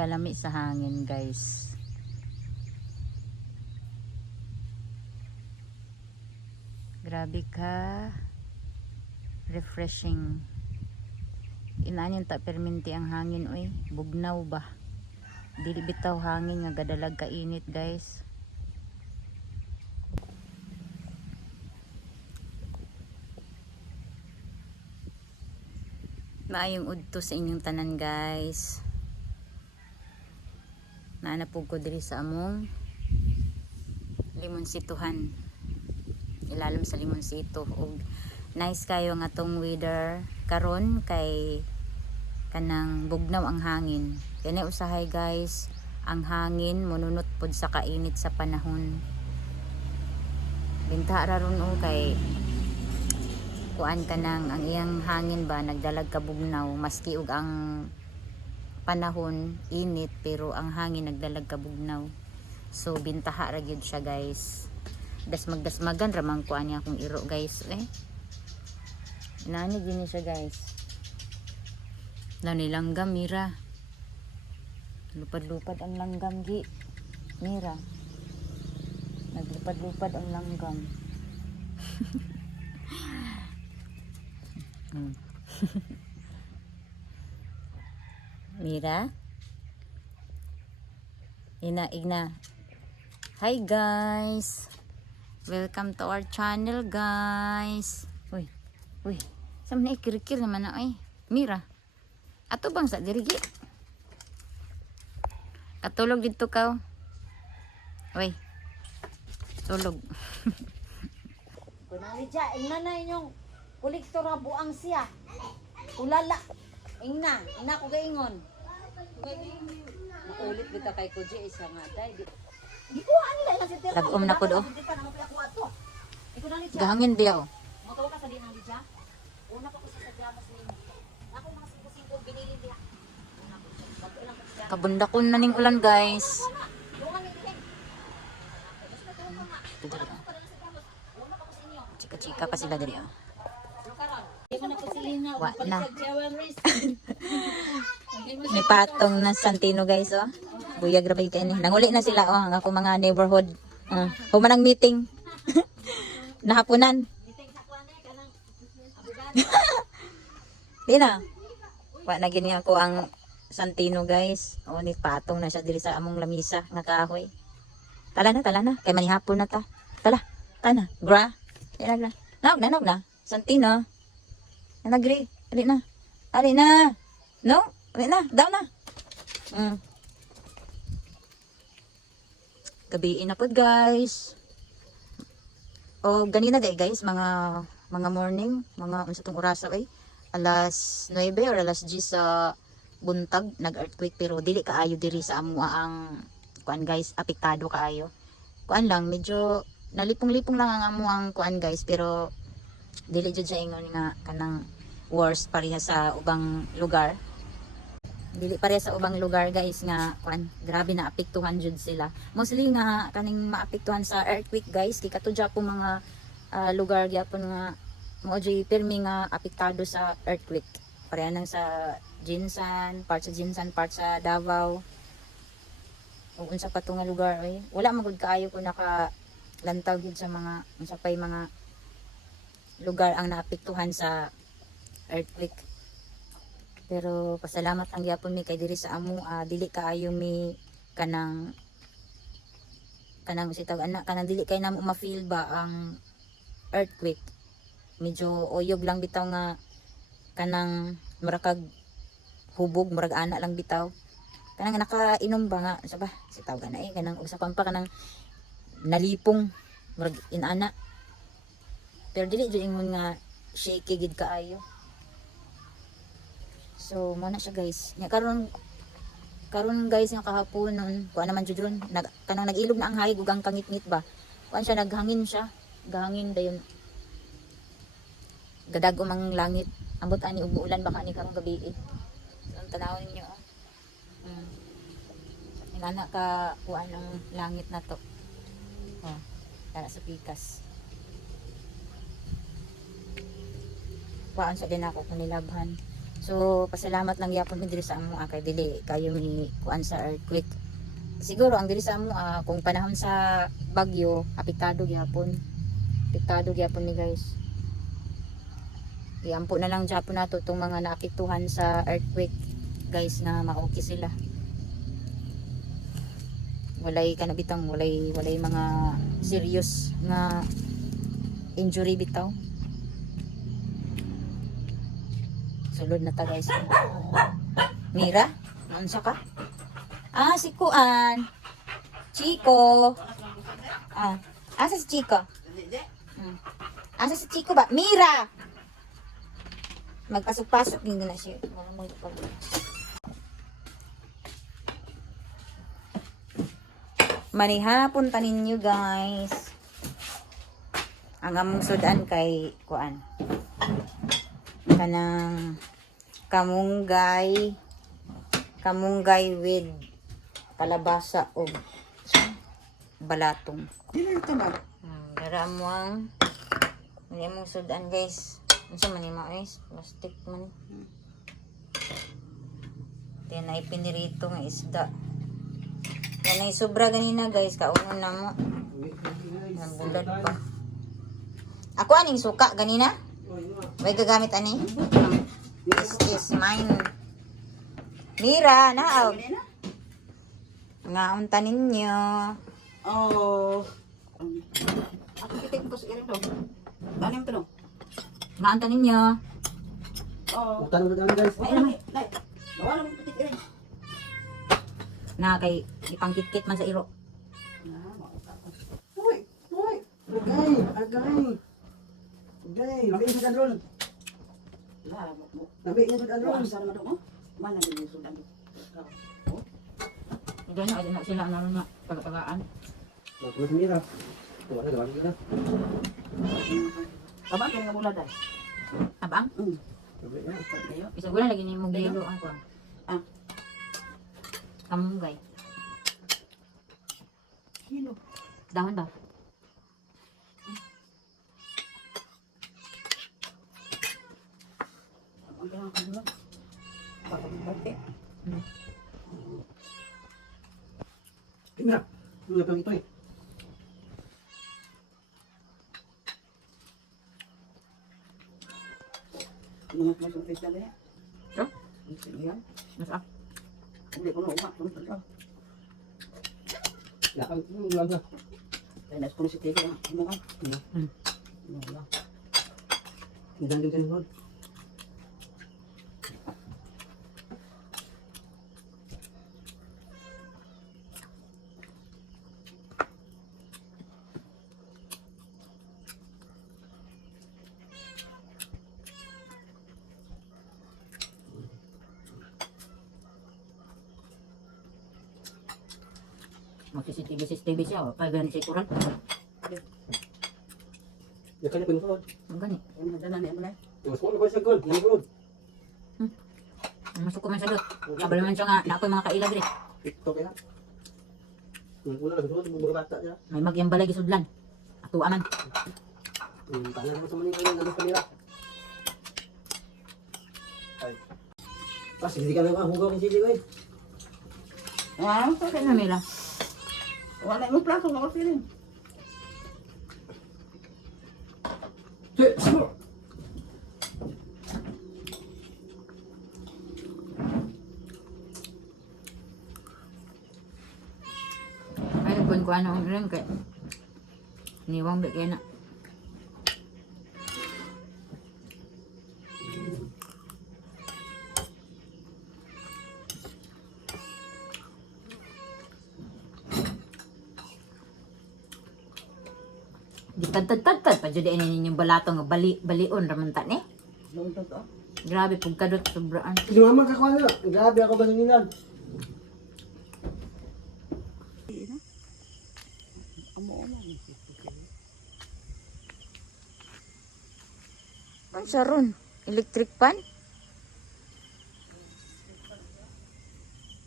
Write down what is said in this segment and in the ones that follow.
kalami sa hangin, guys. Grabe ka refreshing. Inanyan ta perminti ang hangin oy, bugnaw ba. Dili bitaw hangin nga gadalag ka init, guys. Maayong udto sa inyong tanan, guys. Naanapog ko diri sa among limonsituhan, ilalim sa limonsito. Og nice kayo nga tong weather karon, kay kanang bugnaw ang hangin. Kani usahay, guys, ang hangin mununot pod sa kainit sa panahon. Binta ra ron o kay kuan kanang ang iyang hangin ba nagdalag ka bugnaw, maski og ang panahon init pero ang hangin nagdalag ka bugnaw. So bintaha ra gyud siya, guys. Dasmagan ra man kuan niya akong iro, guys. Inani gini siya, guys. Law ni langgam, mira. Lupad-lupad ang langgam, gi. Mira. Naglupad-lupad ang langgam. Mira. Igna. Hi, guys. Welcome to our channel, guys. Uy. Sam na ikirikir naman na ay. Mira. Ato bang sa dirigi? Katulog dito ka. Uy. Tulog. Kunali dya, ingna na inyong kolektor na buang siya. Ulala. Ingna ko gaingon. Naulit kita kay Kuji isa nga day. Di ko ani lang si Tero. Lagom na ko do. Ikunali dya. Gahangin diyaw. Moto ka sa di nang dya. Una pa ko sa gramas nimo. Ako mga singko binili diha. Kabundakon na ning ulan, guys. Chika-chika pa sila diri. Wa na. May patong na Santino, guys, oh. Buyag ra bay ni. Nanguli na sila, oh, ang ako mga neighborhood. Humanang meeting. Nahapunan. Di na. Wa na gini ako ang Santino, guys. O ni patong na siya diri sa among lamisa nga kahoy. Tala na. Kay manihapon na ta. Tala. Gra. Naog na. Santino. Nagri. Ali na. No? Ali na. Down na. Gabiin na po, guys. O ganina day, guys, mga morning, mga unsa tong orasa ay alas 9 or alas 10 sa buntag nag-earthquake, pero dili kaayo diri sa amo ang kuan, guys, apektado kaayo. Kuan lang, medyo nalipong-lipong lang ang amo ang kuan, guys, pero dili jud siya ingon nga kanang worst pareha sa ubang lugar. Dili pareha sa ubang lugar, guys, nga kuan grabe na apektuhan jud sila. Mostly nga kaning maapektuhan sa earthquake, guys, kay katudya po mga lugar gyapon nga mo jud pirmi nga apektado sa earthquake. Pareha nang sa Jinsan, part sa Davao. O unsa pa to nga lugar ay wala man gud kaayo ko nakalantaw gid sa mga unsa pay mga lugar ang naapektuhan sa earthquake. Pero pasalamat ang gyapon mi kay diri sa amo dili kaayo mi kanang sitaw ana kanang dili kay namo ma-feel ba ang earthquake. Medyo oyog lang bitaw nga kanang murakag hubog, murag ana lang bitaw. Kanang nakainom ba nga sa ba sitaw gana kanang usapan pa kanang nalipong murag inana. Pero dili jud ingon nga shaky gid kaayo. So mo na siya, guys. Nya karon guys nga kahapon nun, kuan naman jud ron kanang nag-ilog na ang hayag ug ang kangit-ngit ba. Kuan siya naghangin siya. Gahangin dayon. Gadag ang langit. Ambot ani ug ulan baka ni karong gabi. So, ang tanawon ninyo. Inana ka kuan ang langit na to. Tara sa pikas. Kuan sa din ako kunilabhan. So pasalamat lang yapon mi diri sa amo kay dili kayo mi kuan sa earthquake. Siguro ang diri sa amo kung panahon sa bagyo, apektado gyapon. Apektado gyapon ni guys. Iampo na lang gyapon nato tong mga naapektuhan sa earthquake guys na ma-okay sila. Walay kanabitang walay mga serious nga injury bitaw. Sulod na ta guys. Mira, unsa ka? Si Kuan. Chico. Asa si Chico? Asa si Chico ba? Mira! Magpasok-pasok din na siya. Manihapon ta ninyo guys. Ang among sudan kay Kuan. Kanang kamunggay with kalabasa o balatong. Dara mo ang sudan guys. Unsa man ni guys? Plastic man. Yan ay pinirito nga isda. Yan ay sobra ganina guys. Kaunon na mo. Nabulad pa. Ako aning suka ganina? May gagamit ani? This is mine. Mira, naaw. Ngaunta ninyo. Oh. Ako kitik ko sa irin daw. Ano yung tanong? Ngaunta ninyo. Oh. Tanong na guys. Ay, naman. Nay. Nawala mo kitik irin. Na kay ipangkit-kit man sa iro. Uy, uy. Agay, agay. Agay, labi yung sudan ron. Wala mo. Labi yung sudan ron. Ano sa naman mo? Mana din yung sudan. Diyan na, na sila naman na pagkagaan. Mas mira. Wala na, wala na. Tama kayo nga mula dahil. Abang? Labi na. Kayo? Isa ko na lagi ni mong gilo ang kuwan. Ah. Kamunggay. Kilo. Dahon ba? Ang kailangan ko mula. Pagkakabate. Mira. Mira pang ito eh. Mga klaseng pesta na yan. Ito? Sige yan. Nasa? Hindi ko na umak. Tuloy ka. Lakan, lang na. Kaya nasa pulis ito ka. Ano ka? Hmm. Wala. Nandang din sa Mag-CCTV siya. Pagani siya kuran. Yung kanya pinusunod. Ang gani. Ano na dala niya mo na? Yung mas ko sa gold. Yung gold. Masuk ko man sa dot. Kabal man siya nga. Na ako'y mga kaila diri. TikTok ya. Yung una lang sunod. Yung mga bata niya. May magyang balay gisudlan. Ato aman. Tanya naman sa mga kayo. Nandang kanila. Ay. Sige ka lang hugaw ng sili ko eh. Wow. Kaya na Mila. Wala mo plato nga kasi rin. Sige. Ay, kung ano ang rin kay. Niwang ba kaya na. Di tad-tad-tad pa jud ini ninyong balato nga balion raman ta ni. Doon to to. Grabe pug kadot sobraan. Hindi naman kakuha na. Grabe ako ba nanginan? Amo lang. Ang saron, electric pan.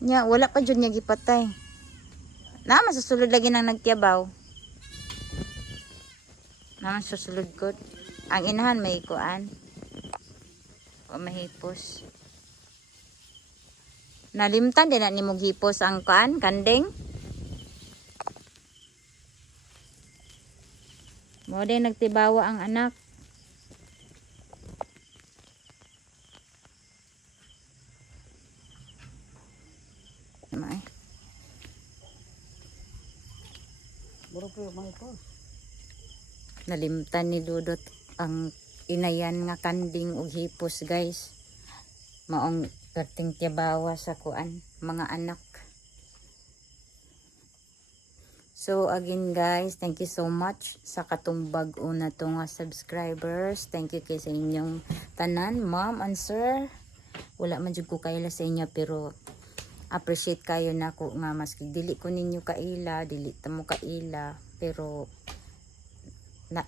Nya wala pa jud niya gipatay. Naman sa sulod lagi nang nagtiyabaw. Naman sa sulod ko. Ang inahan may kuan. O mahipos. Nalimtan din na nimog hipos ang kuan, kanding. Mo din nagtibawa ang anak. May. Buro po yung mga ito. Nalimtan ni Dudot ang inayan nga kanding ug hipos guys. Maong perting tibawa sa kuan mga anak. So again guys, thank you so much sa katumbag una to nga subscribers. Thank you kay sa inyong tanan, ma'am and sir. Wala man jud ko kaila sa inyo pero appreciate kayo na ko nga maski dili ko ninyo kaila, dili ta mo kaila pero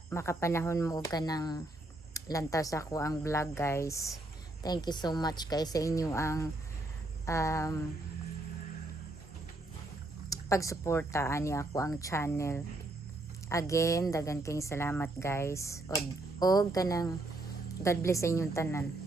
makapanahon mo og kanang lantaw sa ako ang vlog guys. Thank you so much kay sa inyo ang pagsuporta ani ako ang channel. Again, dagan kayong salamat guys. Og kanang God bless sa inyong tanan.